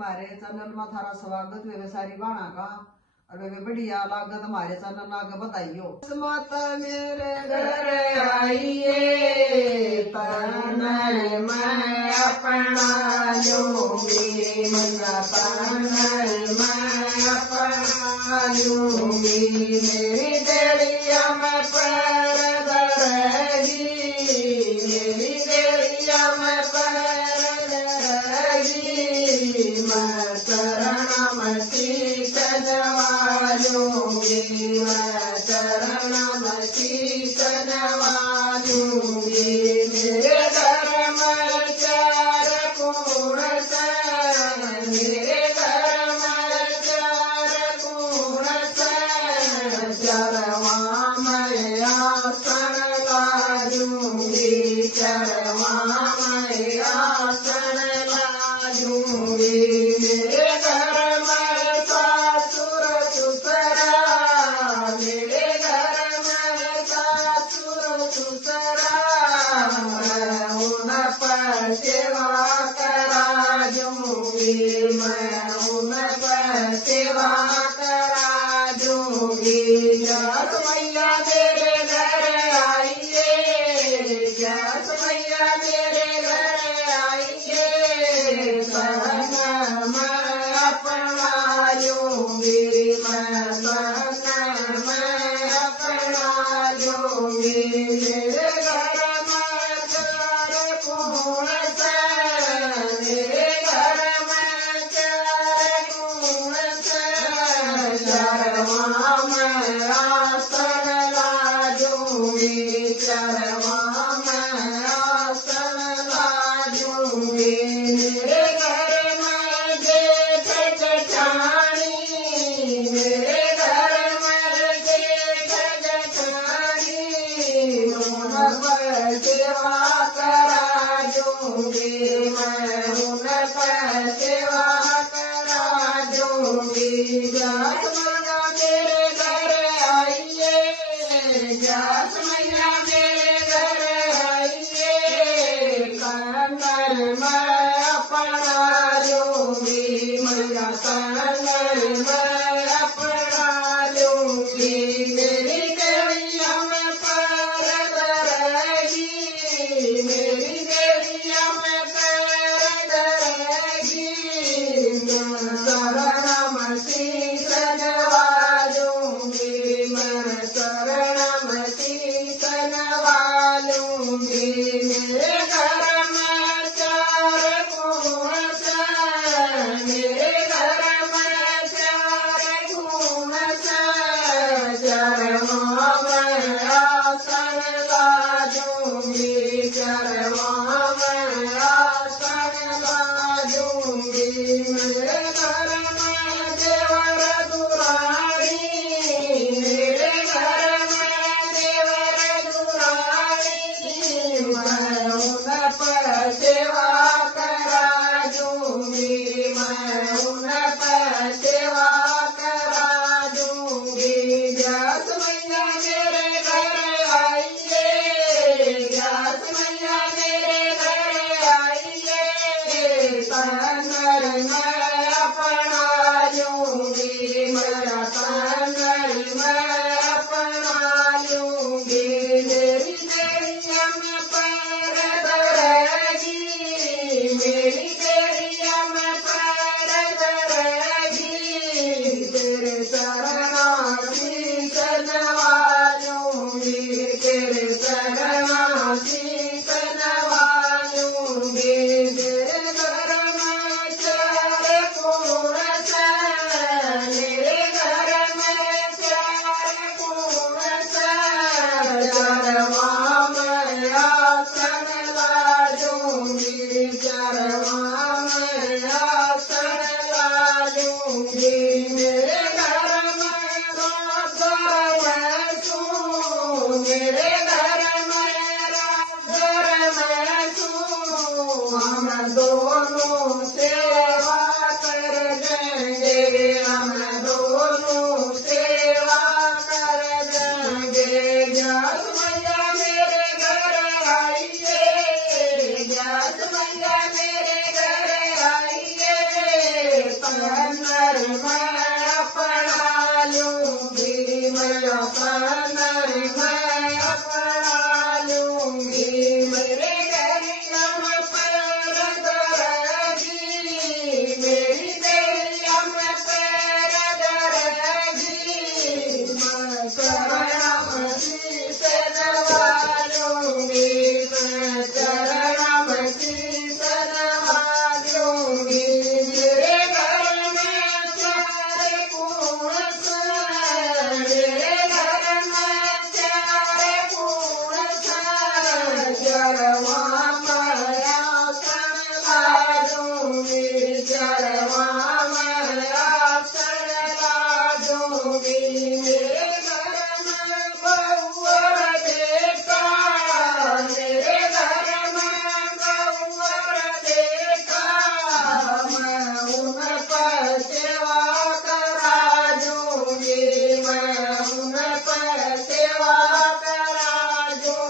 हमारे चैनल में थारा स्वागत है सारी बाणा का। और वे बढ़िया लागत हमारे चैनल लाग बताइयो। माता मेरे घर आइए तनल मैं अपना लूंगी, मना तनल मैं अपना लूंगी। मेरी देड़िया में पैर धरेगी, मेरी देड़िया में पैर धरेगी। मैं चरण में शीश नवा लूंगी, मैं चरण में शीश नवा लूंगी। मेरे घर में चार कुण से, मेरे घर में चार कुण से, चरवा मैं आसन लाजूंगी, चरवा मैं आसन लाजूंगी। मेरे घर में सासुर ससुरा, मेरे घर में सासुर ससुरा, मैं उन पर सेवा करा दूंगी, मैं उन पर सेवा करा दूंगी। जस मैया मेरे घर आइए, जस मैया मेरे घर आइए, शरण मैं अपना लूंगी, मैं शरण मैं अपना लूंगी। मेरे घर में चार कुण से, मेरे घर में चार कुण से, चरवा मैं आसन लाजूंगी, चरवा मैं आसन लाजूंगी। मेरे घर में जेठ जेठानी, मेरे घर में जेठ जेठानी, उन पर सेवा करा दूंगी, मैं उन पर सेवा करा दूंगी। जस मैया मेरे घर आइए, जस मैया मेरे घर आइए, कन्नल मैं अपना लूंगी, मैया कन्नल मैं अपना लूंगी। मेरी देड़िया में पैर धरेगी, मेरी देड़िया में पैर धरेगी। मैं शरण में शीश नवा लूंगी, मैं शरण में शीश नवा लूंगी। मेरे घर में चार कुण से, मेरे घर में चार कुण से, चरवा मैं आसन लाजूंगी, चरवा मैं आसन लाजूंगी। मेरे घर में देवर दुरानी, मेरे घर में देवर दुरानी, मैं उन पर सेवा करा दूंगी, मैं उन पर सेवा करा दूंगी। जस मैया मेरे घर आइए, जस मैया मेरे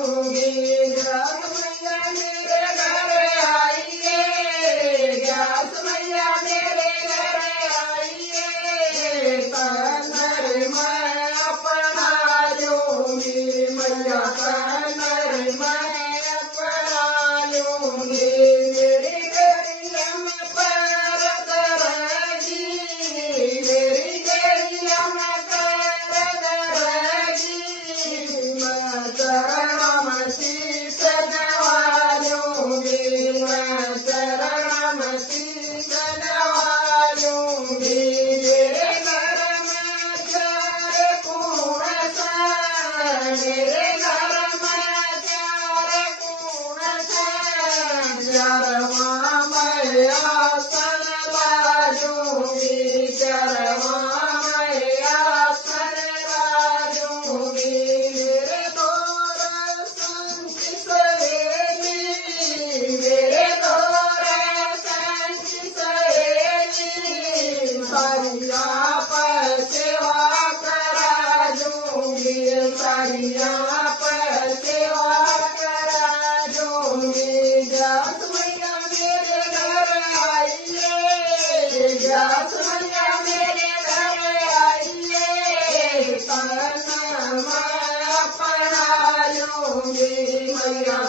लूंगी। ग्यास मैया मेरे घर आइए, ग्यास मैया मेरे घर आइए, कन्नर मैं अपना लूंगी, मैया कन्नर मैं अपना लूंगी। मेरी गैया में पैर धरेगी, मेरी गैया में पैर धरेगी, मैं चरण में शीश नवा लूंगी, मैं चरण में शीश नवा लूंगी। मेरे घर में चार कुण से, मेरे घर में चार कुण से, चारवां मैं आसन बाजूंगी, चारवां मैं आसन बाजूंगी। मेरे द्वार संच सहेली, मेरे द्वार संच सहेली, सारिया पर सेवा करा दूंगी, सारिया पर सेवा करा दूंगी। ग्यास मैया मेरे घर आइए, ग्यास मैया मेरे घर आइए, कन्नर मैं अपना लूंगी, मैया